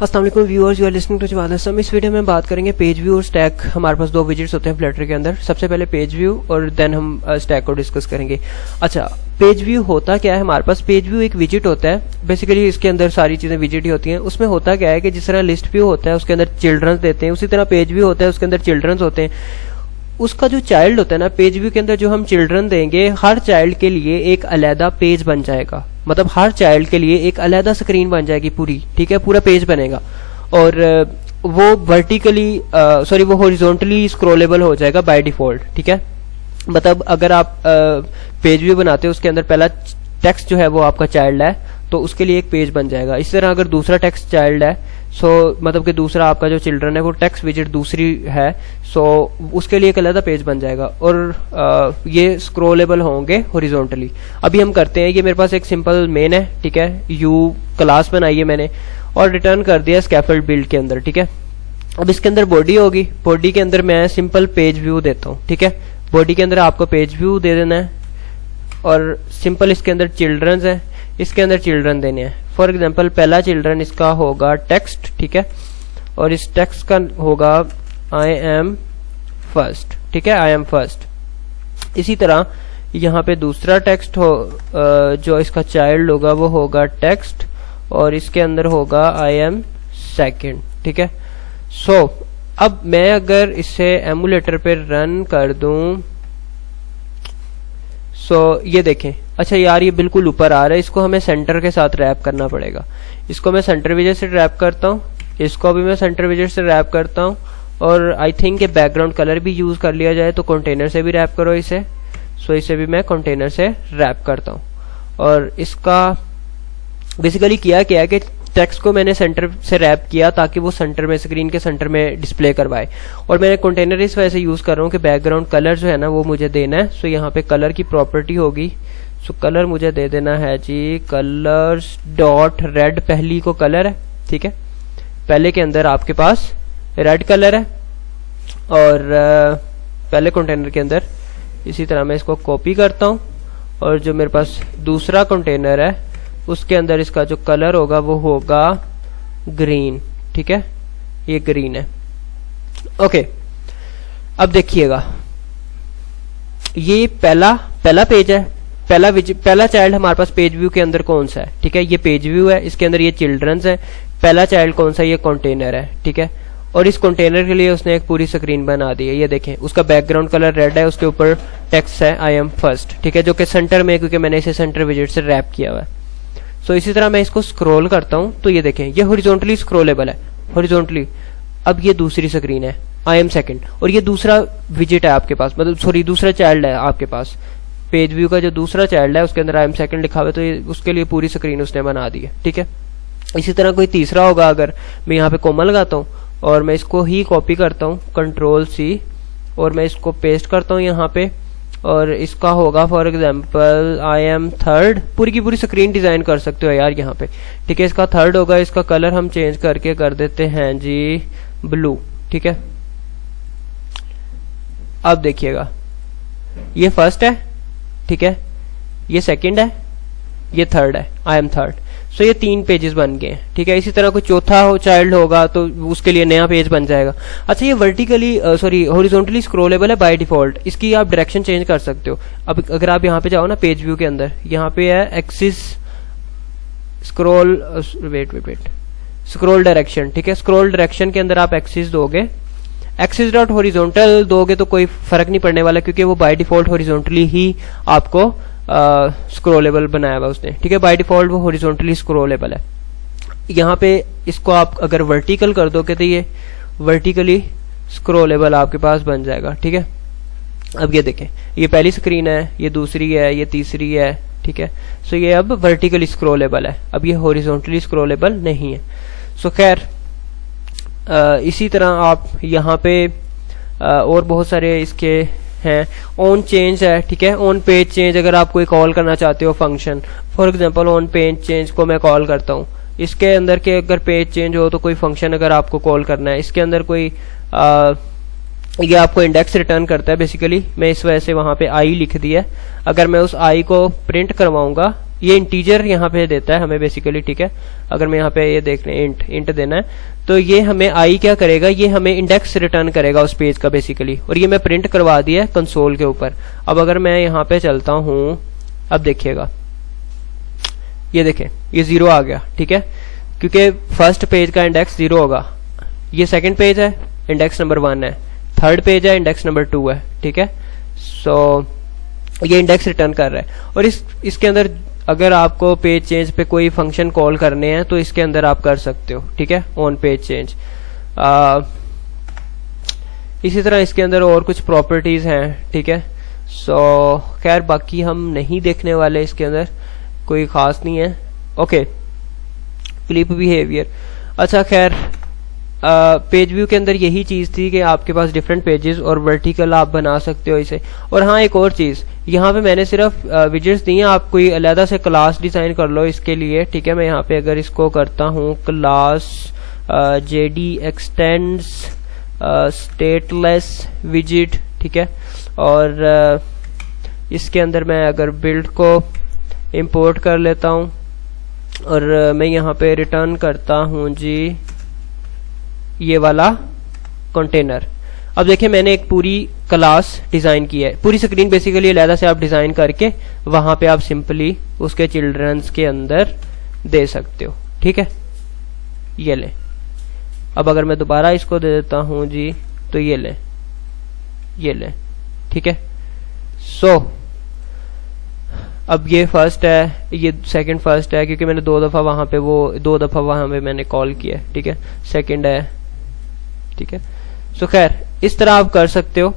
अस्सलाम वालेकुम viewers, you are listening to Jawad Hasan. इस वीडियो में बात करेंगे पेज व्यू और स्टैक। हमारे पास दो विजेट्स होते हैं फ्लटर के अंदर। सबसे पहले पेज व्यू और देन हम स्टैक को डिस्कस करेंगे। अच्छा, पेज व्यू होता क्या है? हमारे पास पेज व्यू एक विजिट होता है। बेसिकली इसके अंदर सारी चीजें विजिट ही होती हैं। उसमें होता क्या है कि जिस तरह लिस्ट व्यू होता है उसके अंदर चिल्ड्रंस देते हैं, उसी तरह पेज व्यू होता है उसके अंदर चिल्ड्रंस होते हैं। उसका जो चाइल्ड होता है ना, पेज व्यू के अंदर जो हम चिल्ड्रन देंगे, हर चाइल्ड के लिए एक अलहदा पेज बन जाएगा। मतलब हर चाइल्ड के लिए एक अलहदा स्क्रीन बन जाएगी पूरी, ठीक है, पूरा पेज बनेगा। और वो वर्टिकली वो हॉरिजॉन्टली स्क्रॉलेबल हो जाएगा बाय डिफॉल्ट, ठीक है। मतलब अगर आप पेज व्यू बनाते हो उसके अंदर पहला टेक्स्ट जो है वो आपका चाइल्ड है तो उसके लिए एक पेज बन जाएगा। इसी तरह अगर दूसरा टेक्स्ट चाइल्ड है मतलब कि दूसरा आपका जो चिल्ड्रन है वो टेक्स्ट विजिट दूसरी है, उसके लिए एक अलग पेज बन जाएगा। और ये स्क्रॉलेबल होंगे हॉरिजॉन्टली। अभी हम करते हैं, ये मेरे पास एक सिंपल मेन है, ठीक है, यू क्लास बनाई है मैंने और रिटर्न कर दिया स्कैफोल्ड बिल्ड के अंदर, ठीक है। अब इसके अंदर बॉडी होगी, बॉडी के अंदर मैं सिंपल पेज व्यू देता हूँ, ठीक है। बॉडी के अंदर आपको पेज व्यू दे देना है और सिंपल इसके अंदर चिल्ड्रंस है, इसके अंदर चिल्ड्रन देने हैं। फॉर एग्जांपल पहला चिल्ड्रन इसका होगा टेक्स्ट, ठीक है, और इस टेक्स्ट का होगा आई एम फर्स्ट, ठीक है, आई एम फर्स्ट। इसी तरह यहाँ पे दूसरा टेक्स्ट हो जो इसका चाइल्ड होगा वो होगा टेक्स्ट और इसके अंदर होगा आई एम सेकंड, ठीक है। अब मैं अगर इसे एमुलेटर पे रन कर दूं ये देखें। अच्छा यार, ये बिल्कुल ऊपर आ रहा है, इसको हमें सेंटर के साथ रैप करना पड़ेगा। इसको मैं सेंटर विजेट से रैप करता हूँ, इसको भी मैं सेंटर विजेट से रैप करता हूँ और आई थिंक ये बैकग्राउंड कलर भी यूज कर लिया जाए तो कंटेनर से भी रैप करो इसे। इसे भी मैं कंटेनर से रैप करता हूँ और इसका बेसिकली किया क्या है कि टेक्स्ट को मैंने सेंटर से रैप किया ताकि वो सेंटर में, स्क्रीन के सेंटर में डिस्प्ले करवाए। और मैंने कंटेनर इस वजह से यूज कर रहा हूँ कि बैकग्राउंड कलर जो है ना वो मुझे देना है। यहाँ पे कलर की प्रॉपर्टी होगी, कलर मुझे दे देना है जी कलर्स डॉट रेड। पहली को कलर है, ठीक है, पहले के अंदर आपके पास रेड कलर है और पहले कंटेनर के अंदर। इसी तरह मैं इसको कॉपी करता हूँ और जो मेरे पास दूसरा कंटेनर है उसके अंदर इसका जो कलर होगा वो होगा ग्रीन, ठीक है, ये ग्रीन है। ओके, अब देखिएगा ये पहला पेज है, पहला चाइल्ड हमारे पास पेज व्यू के अंदर कौन सा है, ठीक है, ये पेज व्यू है, इसके अंदर ये चिल्ड्रंस है। पहला चाइल्ड कौन सा? ये कंटेनर है, ठीक है। और इस कंटेनर के लिए उसने एक पूरी स्क्रीन बना दी है। ये देखें, उसका बैकग्राउंड कलर रेड है, उसके ऊपर टेक्स्ट है आई एम फर्स्ट, ठीक है, जो कि सेंटर में है क्योंकि मैंने इसे सेंटर विजेट से रैप किया हुआ है। इसी तरह मैं इसको स्क्रॉल करता हूं तो ये देखें ये हॉरिजॉन्टली स्क्रॉलेबल है, हॉरिजॉन्टली। अब ये दूसरी स्क्रीन है आई एम सेकंड और ये दूसरा विजिट है आपके पास, मतलब दूसरा चाइल्ड है आपके पास। पेज व्यू का जो दूसरा चाइल्ड है उसके अंदर आई एम सेकंड लिखा हुआ है तो ये उसके लिए पूरी स्क्रीन उसने बना दी है, ठीक है। इसी तरह कोई तीसरा होगा, अगर मैं यहाँ पे कोमा लगाता हूँ और मैं इसको ही कॉपी करता हूँ Ctrl+C और मैं इसको पेस्ट करता हूँ यहाँ पे और इसका होगा for example I am third. पूरी की पूरी स्क्रीन डिजाइन कर सकते हो यार यहाँ पे, ठीक है। इसका थर्ड होगा, इसका कलर हम चेंज करके कर देते हैं जी ब्लू, ठीक है। अब देखिएगा ये फर्स्ट है, ठीक है, ये सेकंड है, ये थर्ड है, आई एम थर्ड। ये 3 पेजेस बन गए, ठीक है। इसी तरह कोई चौथा चाइल्ड होगा तो उसके लिए नया पेज बन जाएगा। अच्छा, ये वर्टिकली हॉरिजॉन्टली स्क्रॉलेबल है बाय डिफॉल्ट। इसकी आप डायरेक्शन चेंज कर सकते हो। अब अगर आप यहाँ पे जाओ ना पेज व्यू के अंदर, यहाँ पे है एक्सिस स्क्रॉल स्क्रॉल डायरेक्शन, ठीक है। स्क्रॉल डायरेक्शन के अंदर आप एक्सिस दोगे, एक्सिस डॉट हॉरिजॉन्टल दोगे तो कोई फर्क नहीं पड़ने वाला क्योंकि वो बाय डिफॉल्ट हॉरिजॉन्टली ही आपको स्क्रॉलेबल बनाया हुआ उसने, ठीक है। बाय डिफॉल्ट वो हॉरिजॉन्टली स्क्रॉलेबल है। यहाँ पे इसको आप अगर वर्टिकल कर दोगे तो ये वर्टिकली स्क्रॉलेबल आपके पास बन जाएगा, ठीक है। अब ये देखें, ये पहली स्क्रीन है, ये दूसरी है, ये तीसरी है, ठीक है। ये अब वर्टिकली स्क्रॉलेबल है, अब ये हॉरिजॉन्टली स्क्रॉलेबल नहीं है। खैर इसी तरह आप यहाँ पे और बहुत सारे इसके हैं। ऑन चेंज है, ठीक है, ऑन पेज चेंज अगर आप कोई कॉल करना चाहते हो function, for example on page change को मैं कॉल करता हूँ। इसके अंदर के अगर पेज चेंज हो तो कोई फंक्शन अगर आपको कॉल करना है, इसके अंदर कोई ये आपको इंडेक्स रिटर्न करता है बेसिकली। मैं इस वजह से वहां पे आई लिख दिया। अगर मैं उस आई को प्रिंट करवाऊंगा, ये इंटीजर यहाँ पे देता है हमें बेसिकली, ठीक है। अगर मैं यहाँ पे ये देख रहे हैं इंट देना है, तो ये हमें आई क्या करेगा, ये हमें इंडेक्स रिटर्न करेगा उस पेज का बेसिकली, और ये मैं प्रिंट करवा दिया है कंसोल के ऊपर। अब अगर मैं यहाँ पे चलता हूँ, अब देखिएगा ये देखें ये 0 आ गया, ठीक है, क्योंकि फर्स्ट पेज का इंडेक्स 0 होगा। ये सेकंड पेज है, इंडेक्स नंबर 1 है, थर्ड पेज है, इंडेक्स नंबर 2 है, ठीक है। सो ये इंडेक्स रिटर्न कर रहा है। और इसके अंदर अगर आपको पेज चेंज पे कोई फंक्शन कॉल करने हैं तो इसके अंदर आप कर सकते हो, ठीक है, ऑन पेज चेंज। इसी तरह इसके अंदर और कुछ प्रॉपर्टीज हैं, ठीक है। सो खैर बाकी हम नहीं देखने वाले, इसके अंदर कोई खास नहीं है। ओके, क्लिप बिहेवियर, अच्छा खैर पेज व्यू के अंदर यही चीज थी कि आपके पास डिफरेंट पेजेस और वर्टिकल आप बना सकते हो इसे। और हाँ एक और चीज, यहाँ पे मैंने सिर्फ विजेट्स दी हैं, आप कोई अलग से क्लास डिजाइन कर लो इसके लिए, ठीक है। मैं यहाँ पे अगर इसको करता हूँ class JD x tends stateless visit, ठीक है, और इसके अंदर मैं अगर बिल्ड को इंपोर्ट कर लेता हूँ और मैं यहाँ पे रिटर्न करता हूँ जी ये वाला कंटेनर। अब देखिए मैंने एक पूरी क्लास डिजाइन की है, पूरी स्क्रीन बेसिकली अलग से आप डिजाइन करके वहां पे आप सिंपली उसके चिल्ड्रंस के अंदर दे सकते हो, ठीक है। ये ले, अब अगर मैं दोबारा इसको दे देता हूं जी, तो ये ले, ठीक है। सो अब ये फर्स्ट है, ये सेकंड फर्स्ट है, क्योंकि मैंने 2 दफा वहां पे दो दफा वहां पे मैंने कॉल किया, ठीक है। सेकंड है, ठीक है। सो खैर इस तरह आप कर सकते हो,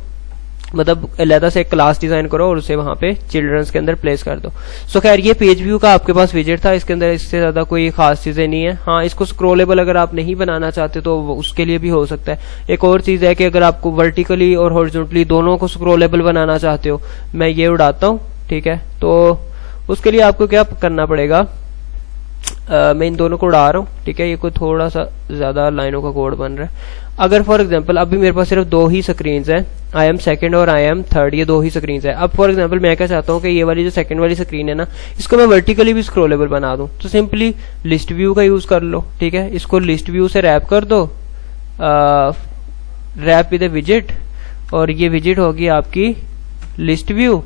मतलब अलग से एक क्लास डिजाइन करो और उसे वहां पे चिल्ड्रंस के अंदर प्लेस कर दो। सो खैर ये पेज व्यू का आपके पास विजेट था, इसके अंदर इससे ज्यादा कोई खास चीजें नहीं है। हाँ, इसको स्क्रोलेबल अगर आप नहीं बनाना चाहते तो उसके लिए भी हो सकता है। एक और चीज है कि अगर आपको वर्टिकली और हॉरिजॉन्टली दोनों को स्क्रोलेबल बनाना चाहते हो, मैं ये उड़ाता हूँ, ठीक है, तो उसके लिए आपको क्या करना पड़ेगा, मैं इन दोनों को उड़ा रहा हूँ, ठीक है। ये कोई थोड़ा सा ज्यादा लाइनों का कोड बन रहा है। अगर फॉर एग्जांपल अभी मेरे पास सिर्फ 2 ही स्क्रीन्स हैं, आई एम सेकंड और आई एम थर्ड, ये 2 ही स्क्रीन्स है। अब फॉर एग्जांपल मैं क्या चाहता हूँ कि ये वाली जो सेकंड वाली स्क्रीन है ना, इसको मैं वर्टिकली भी स्क्रोलेबल बना दूं, तो सिंपली लिस्ट व्यू का यूज कर लो, ठीक है। इसको लिस्ट व्यू से रैप कर दो, रैप विद विजिट, और ये विजिट होगी आपकी लिस्ट व्यू।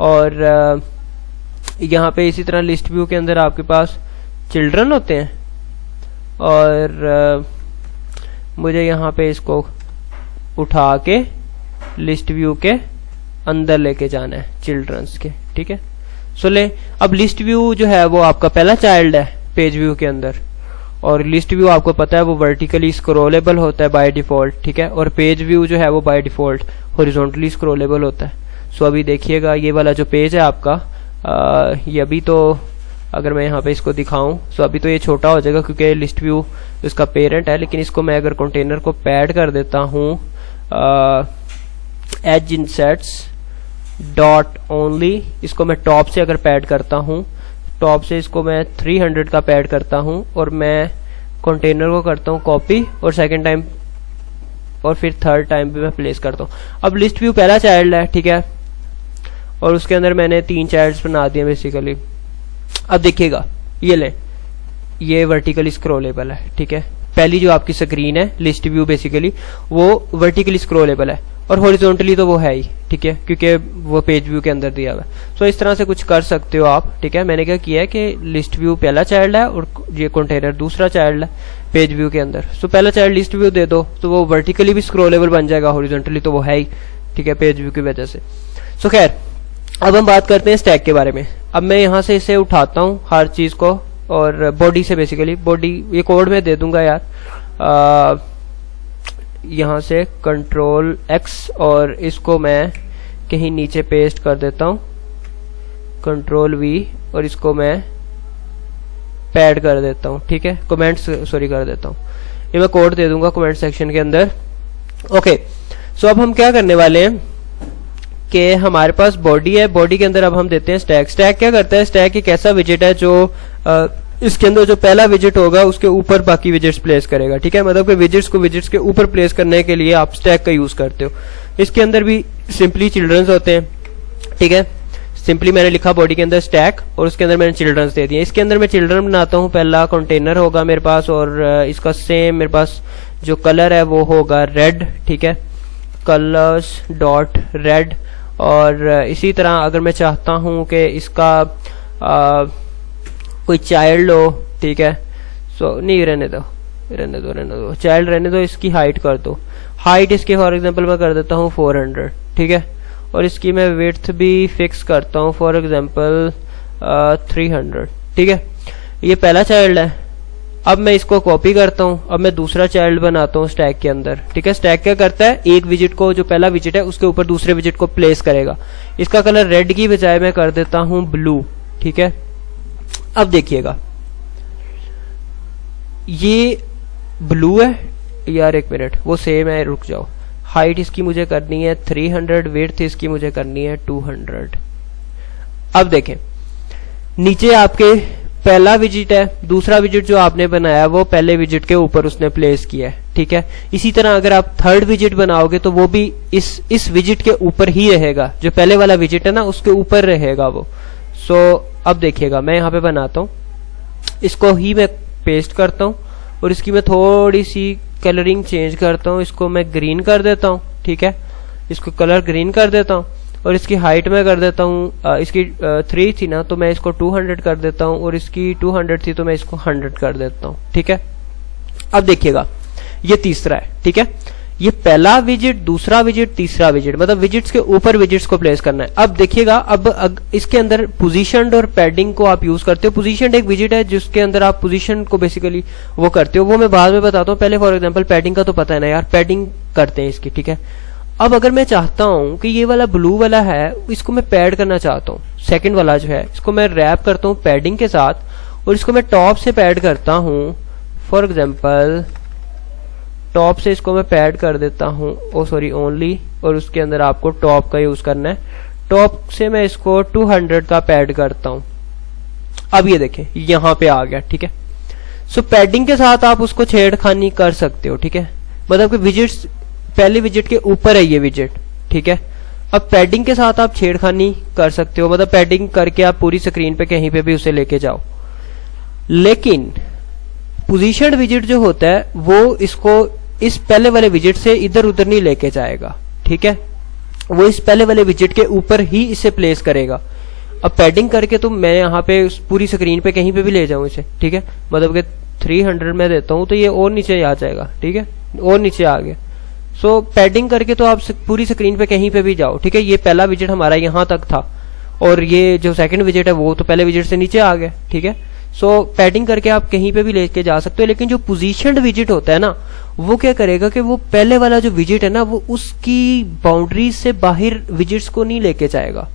और यहाँ पे इसी तरह लिस्ट व्यू के अंदर आपके पास चिल्ड्रन होते हैं, और मुझे यहाँ पे इसको उठा के लिस्ट व्यू के अंदर लेके जाना है चिल्ड्रंस के, ठीक है। सो ले, अब लिस्ट व्यू जो है वो आपका पहला चाइल्ड है पेज व्यू के अंदर, और लिस्ट व्यू आपको पता है वो वर्टिकली स्क्रोलेबल होता है बाय डिफॉल्ट, ठीक है। और पेज व्यू जो है वो बाय डिफॉल्ट हॉरिजॉन्टली स्क्रोलेबल होता है। सो अभी देखिएगा ये वाला जो पेज है आपका, ये अभी तो अगर मैं यहाँ पे इसको दिखाऊं, सो अभी तो ये छोटा हो जाएगा क्योंकि लिस्ट व्यू इसका पेरेंट है। लेकिन इसको मैं अगर कंटेनर को पैड कर देता हूँ एज इंसर्ट्स डॉट ओनली, इसको मैं टॉप से अगर पैड करता हूँ, टॉप से इसको मैं 300 का पैड करता हूँ, और मैं कंटेनर को करता हूँ कॉपी, और सेकंड टाइम और फिर थर्ड टाइम भी मैं प्लेस करता हूँ। अब लिस्ट व्यू पहला चाइल्ड है, ठीक है, और उसके अंदर मैंने 3 चाइल्ड्स बना दिए बेसिकली। अब देखिएगा ये वर्टिकली स्क्रोलेबल है, ठीक है। पहली जो आपकी स्क्रीन है लिस्ट व्यू बेसिकली वो वर्टिकली स्क्रोलेबल है, और हॉरिजॉन्टली तो वो है ही, ठीक है, क्योंकि वो पेज व्यू के अंदर दिया हुआ है। सो इस तरह से कुछ कर सकते हो आप, ठीक है। मैंने क्या किया है कि लिस्ट व्यू पहला चाइल्ड है और ये कंटेनर दूसरा चाइल्ड है पेज व्यू के अंदर। सो पहला चाइल्ड लिस्ट व्यू दे दो तो वो वर्टिकली भी स्क्रोलेबल बन जाएगा, हॉरिजॉन्टली तो वो है ही, ठीक है, पेज व्यू की वजह से। सो खैर अब हम बात करते हैं स्टैक के बारे में। अब मैं यहाँ से इसे उठाता हूँ हर चीज को, और बॉडी से बेसिकली बॉडी ये कोड में दे दूंगा यार, यहाँ से कंट्रोल X, और इसको मैं कहीं नीचे पेस्ट कर देता हूँ कंट्रोल V, और इसको मैं पैड कर देता हूँ, ठीक है, कमेंट सॉरी कर देता हूँ। ये मैं कोड दे दूंगा कमेंट सेक्शन के अंदर। ओके, सो अब हम क्या करने वाले हैं कि हमारे पास बॉडी है, बॉडी के अंदर अब हम देते हैं स्टैक। स्टैक क्या करता है, स्टैक एक ऐसा विजेट है जो इसके अंदर जो पहला विजेट होगा उसके ऊपर बाकी विजेट्स प्लेस करेगा, ठीक है। मतलब कि विजेट्स को विजेट्स के ऊपर प्लेस करने के लिए आप स्टैक का यूज करते हो। इसके अंदर भी सिंपली चिल्ड्रंस होते हैं, ठीक है। सिंपली मैंने लिखा बॉडी के अंदर स्टैक और उसके अंदर मैंने चिल्ड्रंस दे दिए। इसके अंदर मैं चिल्ड्रन बनाता हूँ, पहला कंटेनर होगा मेरे पास और इसका सेम मेरे पास जो कलर है वो होगा रेड, ठीक है, कलर्स डॉट रेड। और इसी तरह अगर मैं चाहता हूँ कि इसका कोई चाइल्ड हो, ठीक है, सो नहीं रहने दो चाइल्ड रहने दो, इसकी हाइट कर दो, हाइट इसकी फॉर एग्जांपल मैं कर देता हूँ 400, ठीक है, और इसकी मैं विड्थ भी फिक्स करता हूँ फॉर एग्जांपल 300, ठीक है। ये पहला चाइल्ड है। अब मैं इसको कॉपी करता हूँ, अब मैं दूसरा चाइल्ड बनाता हूँ स्टैक के अंदर, ठीक है। स्टैक क्या करता है, एक विजिट को, जो पहला विजिट है उसके ऊपर दूसरे विजिट को प्लेस करेगा। इसका कलर रेड की बजाय मैं कर देता हूँ ब्लू, ठीक है। अब देखिएगा ये ब्लू है यार, एक मिनट, वो सेम है, रुक जाओ। हाइट इसकी मुझे करनी है 300, विड्थ इसकी मुझे करनी है 200। अब देखें नीचे आपके पहला विजिट है, दूसरा विजिट जो आपने बनाया वो पहले विजिट के ऊपर उसने प्लेस किया है, ठीक है। इसी तरह अगर आप थर्ड विजिट बनाओगे तो वो भी इस विजिट के ऊपर ही रहेगा, जो पहले वाला विजिट है ना उसके ऊपर रहेगा वो। सो अब देखिएगा मैं यहाँ पे बनाता हूँ, इसको ही मैं पेस्ट करता हूँ और इसकी मैं थोड़ी सी कलरिंग चेंज करता हूँ, इसको मैं ग्रीन कर देता हूँ, ठीक है, इसको कलर ग्रीन कर देता हूँ और इसकी हाइट में कर देता हूँ, इसकी 3 थी ना तो मैं इसको 200 कर देता हूँ और इसकी 200 थी तो मैं इसको 100 कर देता हूँ, ठीक है। अब देखिएगा ये तीसरा है, ठीक है, ये पहला विजिट, दूसरा विजिट, तीसरा विजिट, मतलब विजिट्स के ऊपर विजिट्स को प्लेस करना है। अब देखिएगा अब इसके अंदर पोजीशनड और पैडिंग को आप यूज करते हो। पोजीशनड एक विजिट है जिसके अंदर आप पोजीशन को बेसिकली वो करते हो, वो मैं बाद में बताता हूँ। पहले फॉर एग्जांपल पैडिंग का तो पता है ना यार, पैडिंग करते हैं इसकी, ठीक है। अब अगर मैं चाहता हूं कि ये वाला ब्लू वाला है इसको मैं पैड करना चाहता हूँ, सेकंड वाला जो है इसको मैं रैप करता हूँ पैडिंग के साथ और इसको मैं टॉप से पैड करता हूँ। फॉर एग्जांपल टॉप से इसको मैं पैड कर देता हूँ, ओ सॉरी ओनली, और उसके अंदर आपको टॉप का यूज करना है। टॉप से मैं इसको 200 का पैड करता हूँ। अब ये देखें यहाँ पे आ गया, ठीक है। सो पैडिंग के साथ आप उसको छेड़खानी कर सकते हो, ठीक है, मतलब कि विजिट्स पहले विजिट के ऊपर है ये विजिट, ठीक है। अब पैडिंग के साथ आप छेड़खानी कर सकते हो, मतलब पैडिंग करके आप पूरी स्क्रीन पे कहीं पे भी उसे लेके जाओ। लेकिन पोजीशनड विजिट जो होता है वो इसको इस पहले वाले विजिट से इधर उधर नहीं लेके जाएगा, ठीक है, वो इस पहले वाले विजिट के ऊपर ही इसे प्लेस करेगा। अब पैडिंग करके तो मैं यहाँ पे पूरी स्क्रीन पे कहीं पे भी ले जाऊं इसे, ठीक है, मतलब कि 300 में देता हूं तो ये और नीचे आ जाएगा, ठीक है, और नीचे आ गया। सो पैडिंग करके तो आप पूरी स्क्रीन पे कहीं पे भी जाओ, ठीक है। ये पहला विजिट हमारा यहाँ तक था और ये जो सेकंड विजिट है वो तो पहले विजिट से नीचे आ गया, ठीक है। सो पैडिंग करके आप कहीं पे भी लेके जा सकते हो। लेकिन जो पोजीशनड विजिट होता है ना वो क्या करेगा कि वो पहले वाला जो विजिट है ना वो उसकी बाउंड्री से बाहर विजिट्स को नहीं लेके जाएगा।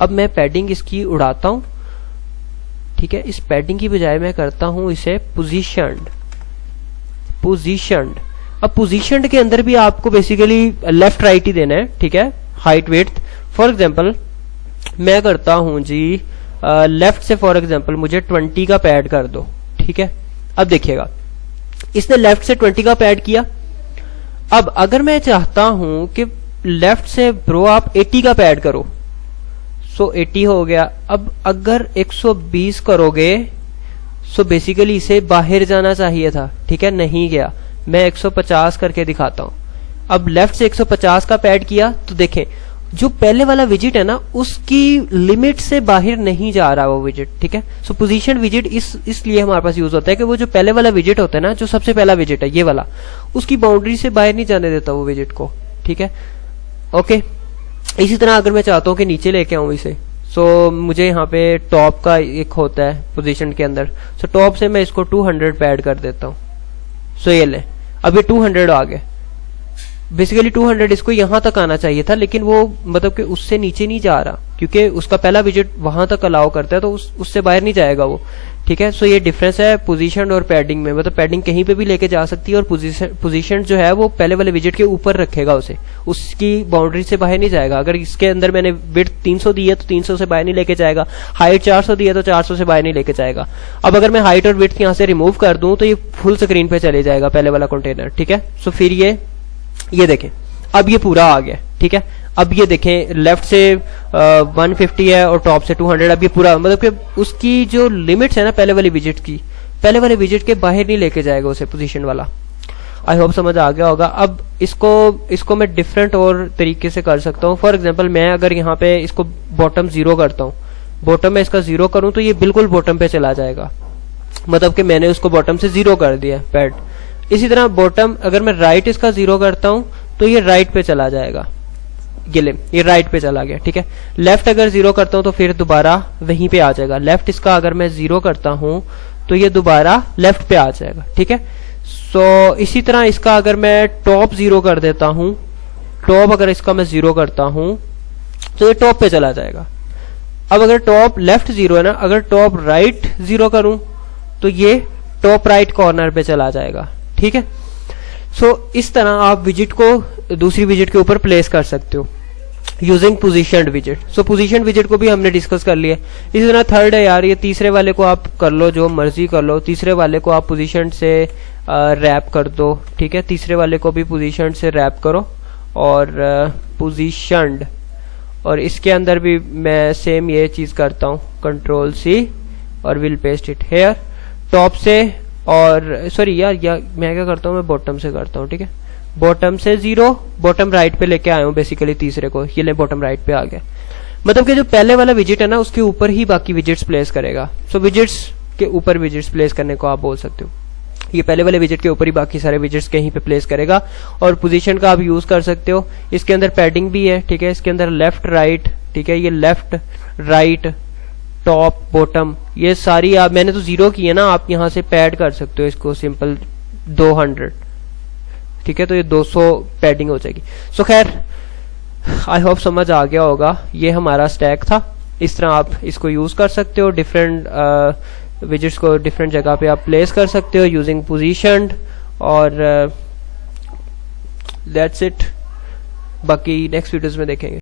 अब मैं पैडिंग इसकी उड़ाता हूं, ठीक है, इस पैडिंग की बजाय मैं करता हूं इसे पोजीशनड। अब पोजीशनड के अंदर भी आपको बेसिकली लेफ्ट राइट ही देना है, ठीक है, हाइट विड्थ। फॉर एग्जांपल मैं करता हूं जी लेफ्ट से, फॉर एग्जांपल मुझे 20 का पैड कर दो, ठीक है। अब देखिएगा इसने लेफ्ट से 20 का पैड किया। अब अगर मैं चाहता हूं कि लेफ्ट से ब्रो आप 80 का पैड करो, सो 80 हो गया। अब अगर 120 करोगे सो बेसिकली इसे बाहर जाना चाहिए था, ठीक है, नहीं गया। मैं 150 करके दिखाता हूं। अब लेफ्ट से 150 का पैड किया तो देखें जो पहले वाला विजिट है ना उसकी लिमिट से बाहर नहीं जा रहा वो विजिट, ठीक है। सो पोजीशन विजिट इसलिए हमारे पास यूज होता है कि वो जो पहले वाला विजिट होता है ना, जो सबसे पहला विजिट है ये वाला, उसकी बाउंड्री से बाहर नहीं जाने देता वो विजिट को, ठीक है, ओके। इसी तरह अगर मैं चाहता हूं कि नीचे लेके आऊं इसे, सो मुझे यहाँ पे टॉप का एक होता है पोजीशन के अंदर, सो टॉप से मैं इसको 200 पैड कर देता हूँ। सो ये ले, अब ये 200 आ गए। बेसिकली 200 इसको यहां तक आना चाहिए था, लेकिन वो मतलब कि उससे नीचे नहीं जा रहा क्योंकि उसका पहला विजिट वहां तक अलाउ करता है, तो उससे बाहर नहीं जाएगा वो, ठीक है। सो ये डिफरेंस है पोजीशन और पैडिंग में, मतलब पैडिंग कहीं पे भी लेके जा सकती है और पोजीशन जो है वो पहले वाले विजिट के ऊपर रखेगा उसे, उसकी बाउंड्री से बाहर नहीं जाएगा। अगर इसके अंदर मैंने विड्थ 300 दी है तो 300 से बाहर नहीं लेके जाएगा, हाइट 400 दी है तो 400 से बाहर नहीं लेके जाएगा। अब अगर मैं हाइट और विड्थ यहाँ से रिमूव कर दूं तो ये फुल स्क्रीन पे चले जाएगा पहले वाला कंटेनर, ठीक है। सो फिर ये देखें अब ये पूरा आ गया, ठीक है। अब ये देखें लेफ्ट से 150 है और टॉप से 200, अब ये पूरा मतलब कि उसकी जो लिमिट्स है ना पहले वाली विजिट की, पहले वाले विजिट के बाहर नहीं लेके जाएगा उसे पोजीशन वाला। आई होप समझ आ गया होगा। अब इसको मैं डिफरेंट और तरीके से कर सकता हूँ। फॉर एग्जांपल मैं अगर यहाँ पे इसको बॉटम 0 करता हूँ, बॉटम में इसका 0 करूँ तो ये बिल्कुल बॉटम पे चला जाएगा, मतलब कि मैंने उसको बॉटम से 0 कर दिया पैड। इसी तरह बॉटम अगर मैं राइट इसका 0 करता हूँ तो ये राइट पे चला जाएगा, ये राइट पे चला गया, ठीक है। लेफ्ट अगर 0 करता हूँ तो फिर दोबारा वहीं पे आ जाएगा। लेफ्ट इसका अगर मैं 0 करता हूँ तो ये दोबारा लेफ्ट पे आ जाएगा, ठीक है। सो इसी तरह इसका अगर मैं टॉप 0 कर देता हूँ, टॉप अगर इसका मैं 0 करता हूँ तो ये टॉप पे चला जाएगा। अब अगर टॉप लेफ्ट 0 है ना, अगर टॉप राइट 0 करूं तो ये टॉप राइट कॉर्नर पे चला जाएगा, ठीक है। सो इस तरह आप विजिट को दूसरी विजिट के ऊपर प्लेस कर सकते हो यूजिंग पोजीशनड विजिट। सो पोजीशनड विजिट को भी हमने डिस्कस कर लिया। इसी तरह थर्ड है यार, ये तीसरे वाले को आप कर लो जो मर्जी कर लो, तीसरे वाले को आप पोजीशन से रैप कर दो, ठीक है। तीसरे वाले को भी पोजीशन से रैप करो और पोजीशनड, और इसके अंदर भी मैं सेम ये चीज करता हूँ, कंट्रोल C और will paste it here top से, और सॉरी यार मैं क्या करता हूँ, मैं बॉटम से करता हूँ, ठीक है। बॉटम से 0 बॉटम राइट पे लेके आया हूँ बेसिकली तीसरे को, ये ले बॉटम राइट पे आ गया। मतलब कि जो पहले वाला विजिट है ना उसके ऊपर ही बाकी विजिट्स प्लेस करेगा। सो विजिट्स के ऊपर विजिट्स प्लेस करने को आप बोल सकते हो। ये पहले वाले विजिट के ऊपर ही बाकी सारे विजिट्स कहीं पे प्लेस करेगा। और पोजीशन का आप यूज कर सकते हो। इसके अंदर पैडिंग भी है, ठीक है। इसके अंदर लेफ्ट राइट, ठीक है, ये लेफ्ट राइट टॉप बॉटम ये सारी आप, मैंने तो 0 की है ना, आप यहाँ से पैड कर सकते हो इसको सिंपल 200, ठीक है। तो ये 200 पैडिंग हो जाएगी। सो खैर आई होप समझ आ गया होगा। ये हमारा स्टैक था, इस तरह आप इसको यूज कर सकते हो। डिफरेंट विजिट्स को डिफरेंट जगह पे आप प्लेस कर सकते हो यूजिंग पोजीशनड, और दैट्स इट। बाकी नेक्स्ट वीडियोस में देखेंगे।